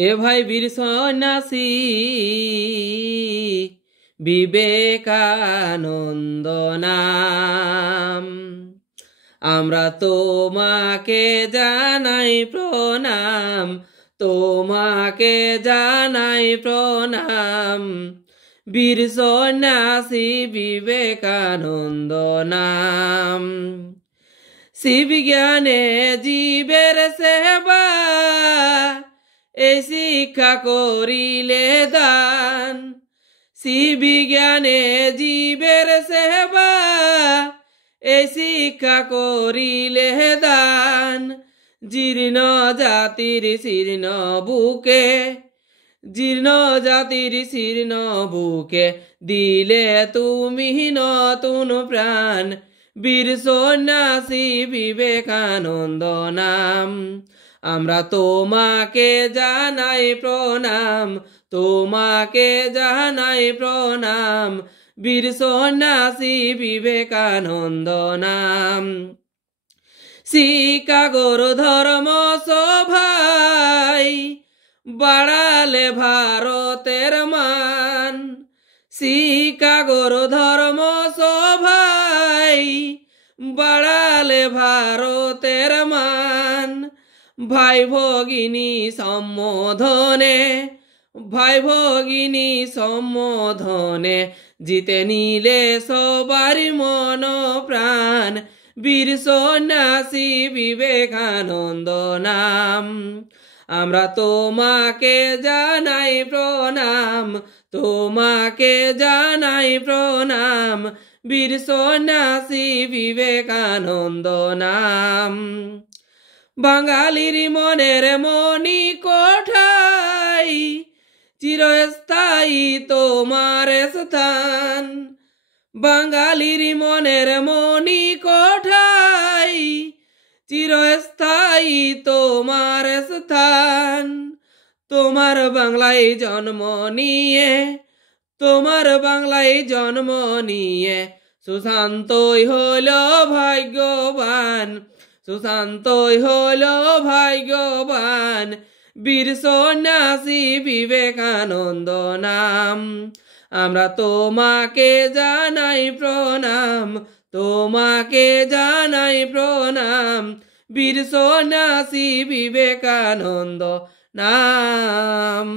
এ ভাই বীর সন্ন্যাসী বিবেকানন্দ নাম। আমরা তোমাকে জানাই প্রণাম, তোমাকে জানাই প্রণাম। বীর সন্ন্যাসী বিবেকানন্দ নাম। শিব জ্ঞানে জীবের সেবা এই শিক্ষা করিলে দান। শিব জ্ঞানে জীবের সেবা এই শিক্ষা করিলে দান। জীর্ণ জাতির শীর্ণ বুকে, জীর্ণ জাতির শীর্ণ বুকে দিলে তুমি নতুন প্রাণ। বীর সন্ন্যাসী বিবেকানন্দ নাম। আমরা তোমাকে জানাই প্রণাম, তোমাকে জানাই প্রণাম। বীর সন্ন্যাসী বিবেকানন্দ নাম। শিকাগোর ধর্ম সভায় বাড়ালে ভারতের মান। শিকাগোর ধর্ম সভায় বাড়ালে ভারতের মান। ভাই ভগিনী সম্বোধনে, ভাই ভগিনী সম্বোধনে জিতে নিলে সবারই মন প্রাণ। বীর সন্ন্যাসী বিবেকানন্দ নাম। আমরা তোমাকে জানাই প্রণাম, তোমাকে জানাই প্রণাম। বীর সন্ন্যাসী বিবেকানন্দ নাম। বাঙালির মনের মনি কোঠায় চিরস্থায়ী তোমার স্থান। বাঙালির মনের মনি কোঠায় চিরস্থায়ী তোমার স্থান। তোমার বাংলায় জন্ম নিয়ে, তোমার বাংলায় জন্ম নিয়ে সুশান্তই হলো ভাগ্যবান, সুশান্তই হলো ভাগ্যবান। বীর সন্ন্যাসী বিবেকানন্দ নাম। আমরা তোমাকে জানাই প্রণাম, তোমাকে জানাই প্রণাম। বীর সন্ন্যাসী বিবেকানন্দ নাম।